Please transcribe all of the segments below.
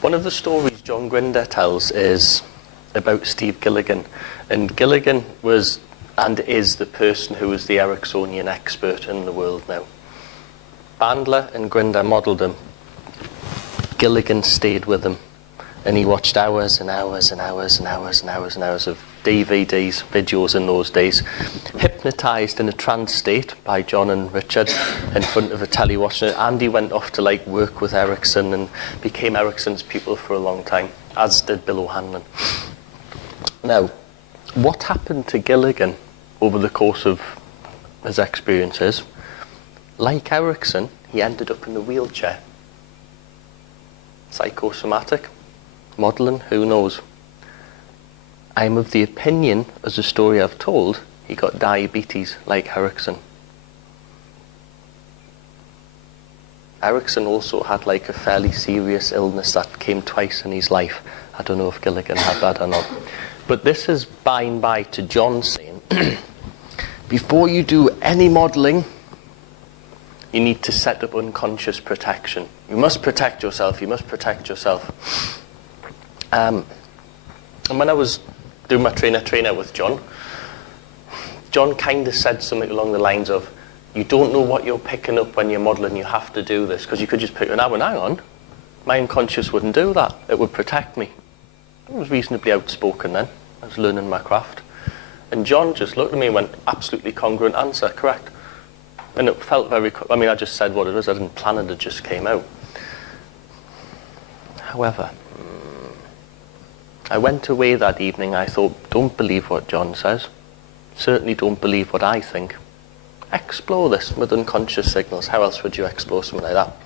One of the stories John Grinder tells is about Steve Gilligan. And Gilligan was and is the person who is the Ericksonian expert in the world now. Bandler and Grinder modelled him. Gilligan stayed with him. And he watched hours and hours and hours and hours and hours and hours of DVDs, videos in those days, hypnotised in a trance state by John and Richard in front of a telly watching it. Andy went off to work with Erickson and became Erickson's pupil for a long time, as did Bill O'Hanlon. Now, what happened to Gilligan over the course of his experiences? Like Erickson, he ended up in a wheelchair. Psychosomatic, modelling, who knows? I'm of the opinion, as the story I've told, he got diabetes like Erickson. Erickson also had a fairly serious illness that came twice in his life. I don't know if Gilligan had that or not. But this is by and by to John saying, before you do any modelling, you need to set up unconscious protection. You must protect yourself, you must protect yourself. And when I was doing my trainer with John kind of said something along the lines of, you don't know what you're picking up when you're modelling, you have to do this, because you could just pick it up and hang on, my unconscious wouldn't do that, it would protect me. I was reasonably outspoken then, I was learning my craft. And John just looked at me and went, absolutely congruent answer, correct. And it felt very, I just said what it was, I didn't plan it, it just came out. However, I went away that evening, I thought, don't believe what John says. Certainly don't believe what I think. Explore this with unconscious signals. How else would you explore something like that?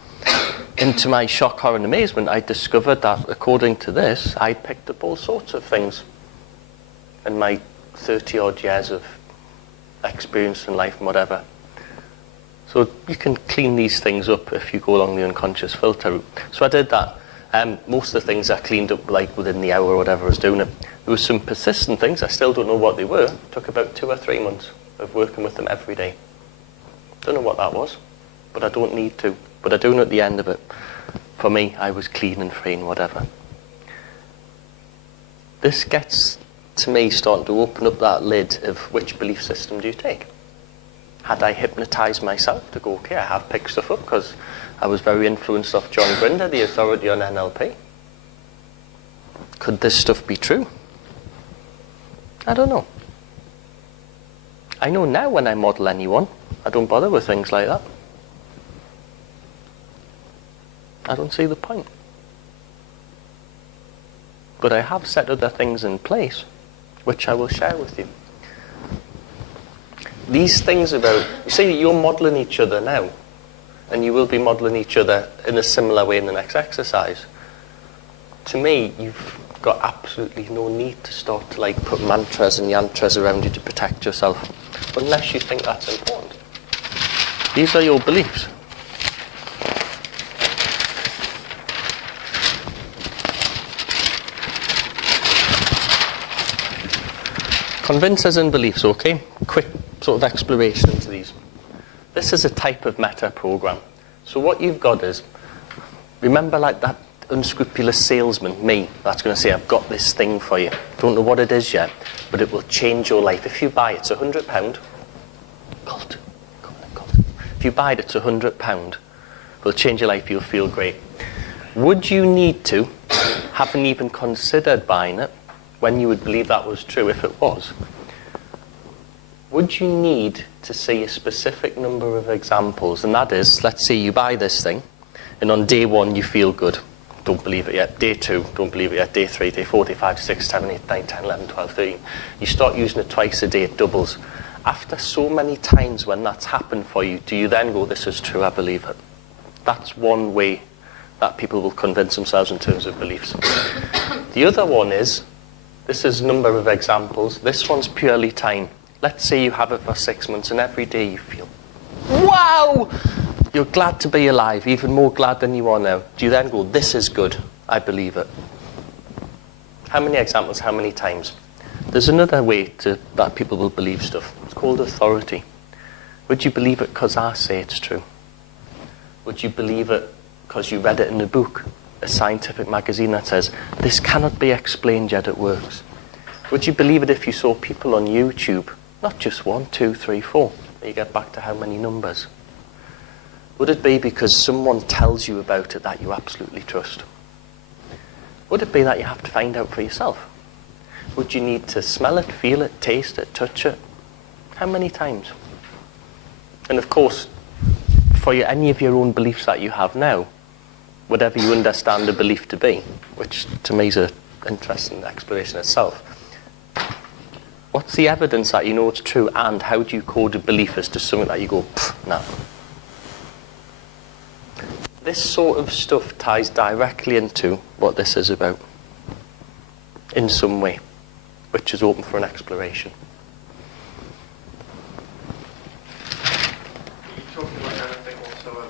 And to my shock, horror and amazement, I discovered that, according to this, I'd picked up all sorts of things in my 30-odd years of experience in life and whatever. So you can clean these things up if you go along the unconscious filter route. So I did that. Most of the things I cleaned up within the hour or whatever I was doing it. There were some persistent things, I still don't know what they were. It took about 2 or 3 months of working with them every day. Don't know what that was, but I don't need to. But I do know at the end of it, for me, I was clean and free and whatever. This gets to me starting to open up that lid of which belief system do you take? Had I hypnotised myself to go, okay, I have picked stuff up because I was very influenced off John Grinder, the authority on NLP. Could this stuff be true? I don't know. I know now when I model anyone, I don't bother with things like that. I don't see the point. But I have set other things in place, which I will share with you. These things about, you see, you're modelling each other now, and you will be modelling each other in a similar way in the next exercise. To me, you've got absolutely no need to start to put mantras and yantras around you to protect yourself, unless you think that's important. These are your beliefs. Convincers and beliefs, okay? Quick sort of exploration into these. This is a type of meta program. So what you've got is, remember that unscrupulous salesman, me, that's going to say, I've got this thing for you. Don't know what it is yet, but it will change your life. If you buy it, it's £100. Cult. If you buy it, it's £100. It will change your life, you'll feel great. Would you need to, haven't even considered buying it, when you would believe that was true, if it was, would you need to see a specific number of examples? And that is, let's say you buy this thing, and on day 1 you feel good. Don't believe it yet. Day 2, don't believe it yet. Day 3, day 4, day 5, 6, 7, 8, 9, 10, 11, 12, 13. You start using it twice a day, it doubles. After so many times when that's happened for you, do you then go, this is true, I believe it? That's one way that people will convince themselves in terms of beliefs. The other one is, this is a number of examples. This one's purely time. Let's say you have it for 6 months and every day you feel, wow! You're glad to be alive, even more glad than you are now. Do you then go, this is good, I believe it? How many examples, how many times? There's another way that people will believe stuff. It's called authority. Would you believe it because I say it's true? Would you believe it because you read it in a book? a scientific magazine that says, this cannot be explained yet it works. Would you believe it if you saw people on YouTube, not just 1, 2, 3, 4, you get back to how many numbers? Would it be because someone tells you about it that you absolutely trust? Would it be that you have to find out for yourself? Would you need to smell it, feel it, taste it, touch it? How many times? And of course, for any of your own beliefs that you have now, whatever you understand a belief to be, which to me is an interesting exploration itself, what's the evidence that you know it's true, and how do you code a belief as to something that you go, no? This sort of stuff ties directly into what this is about, in some way, which is open for an exploration. Are you talking about anything whatsoever?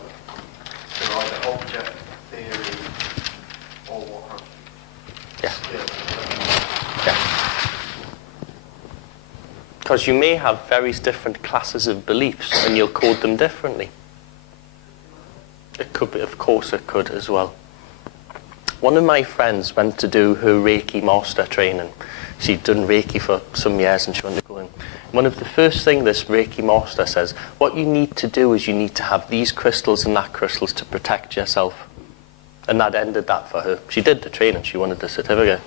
So either object theory or what have you? Yeah. Yeah. Because you may have various different classes of beliefs and you'll code them differently. It could be, of course it could as well. One of my friends went to do her Reiki master training. She'd done Reiki for some years and she wanted to go in. One of the first things this Reiki master says, what you need to do is you need to have these crystals and that crystals to protect yourself. And that ended that for her. She did the training, she wanted the certificate.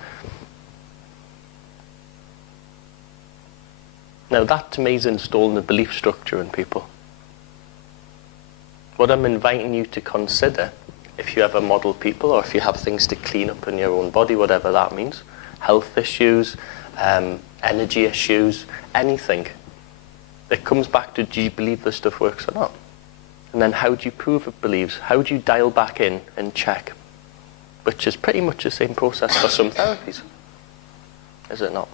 Now that to me is installing a belief structure in people. What I'm inviting you to consider, if you ever model people or if you have things to clean up in your own body, whatever that means, health issues, energy issues, anything, it comes back to, do you believe this stuff works or not? And then how do you prove it believes? How do you dial back in and check? Which is pretty much the same process for some therapies, is it not?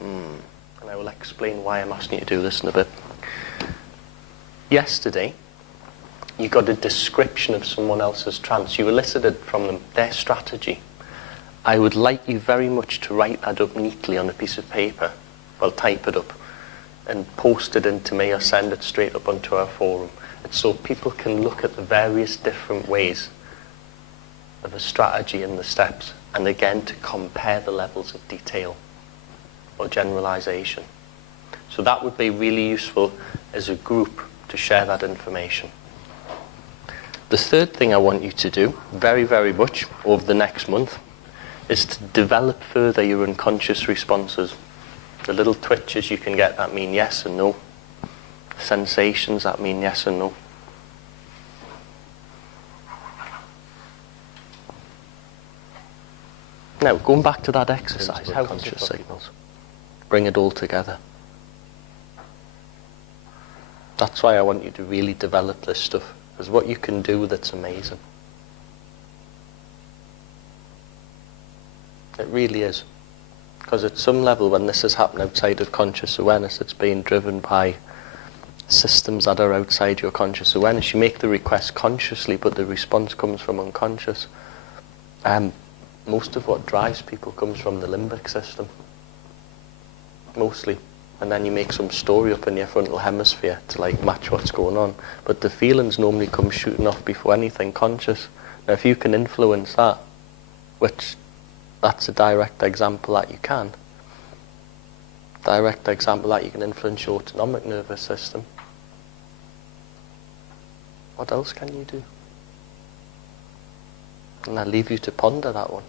And I will explain why I'm asking you to do this in a bit. Yesterday, you got a description of someone else's trance. You elicited from them their strategy. I would like you very much to write that up neatly on a piece of paper. Well, type it up and post it into me or send it straight up onto our forum. And so people can look at the various different ways of a strategy and the steps, and again to compare the levels of detail or generalization. So that would be really useful as a group to share that information. The third thing I want you to do, very, very much, over the next month, is to develop further your unconscious responses. The little twitches you can get that mean yes and no. Sensations that mean yes and no. Now, going back to that exercise, how conscious signals. Bring it all together. That's why I want you to really develop this stuff, because what you can do with it's amazing. It really is. Because at some level, when this has happened outside of conscious awareness, it's being driven by systems that are outside your conscious awareness. You make the request consciously, but the response comes from unconscious. Most of what drives people comes from the limbic system. Mostly. And then you make some story up in your frontal hemisphere to like match what's going on. But the feelings normally come shooting off before anything conscious. Now if you can influence that, which that's a direct example that you can. Direct example that you can influence your autonomic nervous system. What else can you do? And I leave you to ponder that one.